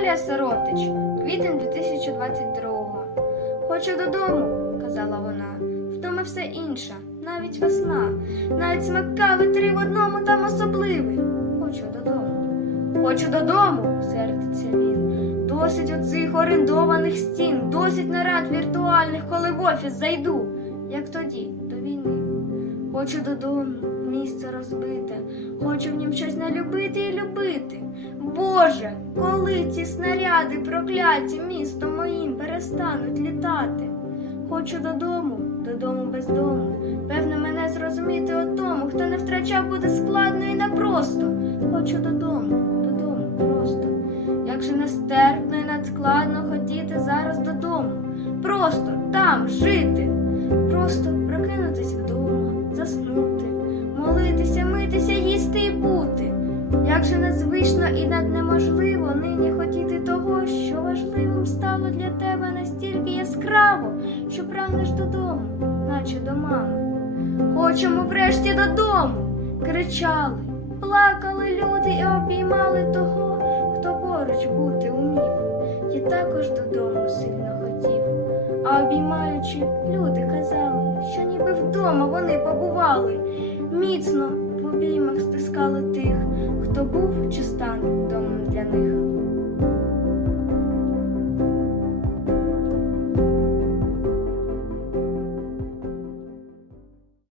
Наталія Сиротич, квітень 2022-го. Хочу додому, казала вона. Вдома все інше, навіть весна, навіть смакали три в одному там особливий. Хочу додому. Хочу додому, сердиться він. Досить оцих орендованих стін, досить нарад віртуальних, коли в офіс зайду, як тоді, до війни. Хочу додому, місце розбите, хочу в нім щось налюбити і любити. Боже, коли ці снаряди прокляті містом моїм перестануть літати. Хочу додому, додому без дому. Певно, мене зрозуміти о тому, хто не втрачав, буде складно і непросто. Хочу додому, додому просто. Як же нестерпно і надскладно хотіти зараз додому. Просто там жити. Просто прокинутись незвично і наднеможливо нині хотіти того, що важливим стало для тебе настільки яскраво, що прагнеш додому, наче до мами. Хочемо врешті додому. Кричали, плакали люди і обіймали того, хто поруч бути умів. Я також додому сильно хотів. А обіймаючи, люди казали, що ніби вдома вони побували, міцно обіймах стискали тих, хто був чи стане.